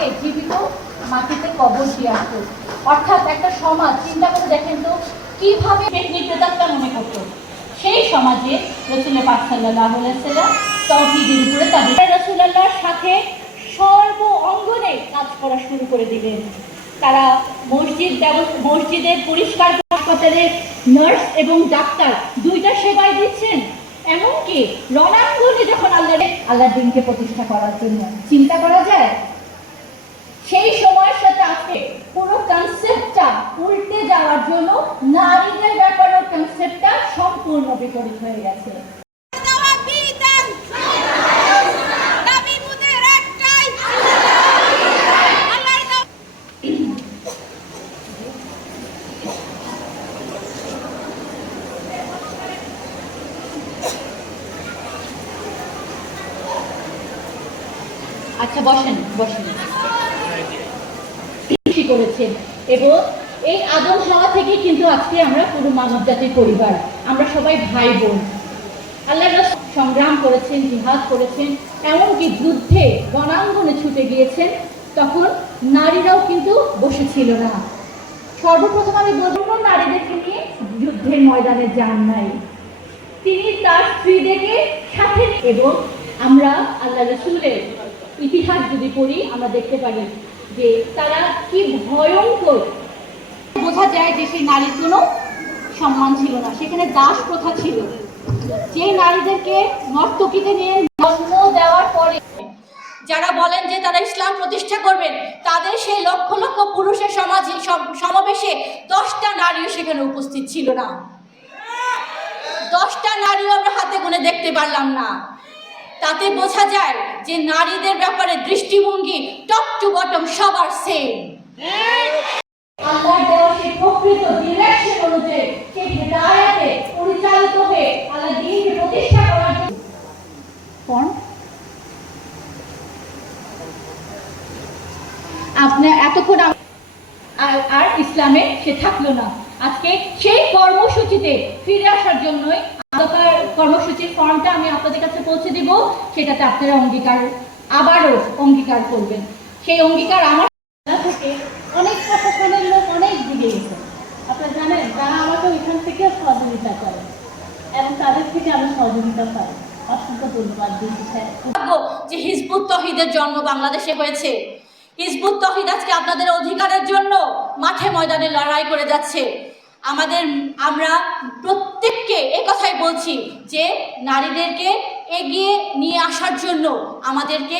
নারীদেরকে জীবিত মাটিতে কবর দিয়ে আসতো। অর্থাৎ একটা সমাজ, চিন্তা করে দেখেন তো কিভাবে প্রেতাত্মা মনে করতো। সেই সমাজে রাসূলুল্লাহ পাক সাল্লাল্লাহু আলাইহি ওয়াসাল্লাম তাওহীদের উপরে তাদের রাসূলুল্লাহর সাথে সর্ব অঙ্গনে কাজ করা শুরু করে দিলেন। তারা মসজিদের পরিষ্কার, হাসপাতালের নার্স এবং ডাক্তার দুইটা সেবাই দিচ্ছেন। এমনকি রণাঙ্গনে যখন আল্লাহর দিনকে প্রতিষ্ঠা করার জন্য চিন্তা করা যায়। সেই সময়ের সাথে আজকে পুরো কনসেপ্টটা উল্টে যাওয়ার জন্য নারীদের ব্যাপারে কনসেপ্টটা সম্পূর্ণ বিপরীত হয়ে গেছে। আচ্ছা বসেন করেছেন। এবং এই আদম হাওয়া থেকে কিন্তু আজকে আমরা পুরো মানব জাতির পরিবার, আমরা সবাই ভাই বোন। আল্লাহর রাসূল সংগ্রাম করেছেন, জিহাদ করেছেন, এমনকি যুদ্ধে রণাঙ্গনে ছুটে গিয়েছেন। তখন নারীরাও কিন্তু বসেছিল না। সর্বপ্রথম আমি বলবো, নারীদেরকে নিয়ে যুদ্ধের ময়দানে যান নাই, তিনি তার স্ত্রীদেরকে সাথে। এবং আমরা আল্লাহ রাসূলের ইতিহাস যদি পড়ি, আমরা দেখতে পারি যে তারা কি ভয়ঙ্কর। বোঝা যায় যে সেই নারীর কোনো সম্মান ছিল না, সেখানে দাস প্রথা ছিল। যে নারীদেরকে নর্তকীতে নিয়ে জন্ম দেওয়ার পরে যারা বলেন যে তারা ইসলাম প্রতিষ্ঠা করবেন, তাদের সেই লক্ষ লক্ষ পুরুষের সমাবেশে 10টা নারীও সেখানে উপস্থিত ছিল না। 10টা নারীও আমরা হাতে গুনে দেখতে পারলাম না। তাতে বোঝা যায় যে নারীদের ব্যাপারে দৃষ্টিভঙ্গি টপ টু বটম সবার সেম। আল্লাহর দেওয়া সেই প্রকৃত ডিরেকশন অনুযায়ী, সেই হিদায়াতে পরিচালিত হয়ে আল্লাহ দ্বীনকে প্রতিষ্ঠা করার জন্য আপনার এতক্ষণ আর ইসলামে সে থাকলো না। আজকে সেই কর্মসূচিতে ফিরে আসার জন্যই কর্মসূচির ফর্মটা আমি আপনাদের কাছে পৌঁছে দিব। সেটাতে আপনারা আবারও অঙ্গীকার করবেন। সেই অঙ্গীকার আমার থেকে অনেক প্রশাসনের লোক অনেক দিকে গেছে। আপনারা জানেন, তারা আমাকে ওইখান থেকে সহযোগিতা করে এবং তাদের থেকে আমি সহযোগিতা পাই। অসংখ্য ধন্যবাদ দিচ্ছি যে হিজবুত তৌহিদের জন্ম বাংলাদেশে হয়েছে। হিজবুত তৌহিদ আজকে আপনাদের অধিকারের জন্য মাঠে ময়দানে লড়াই করে যাচ্ছে। আমরা প্রত্যেককে একথাই বলছি যে নারীদেরকে এগিয়ে নিয়ে আসার জন্য আমাদেরকে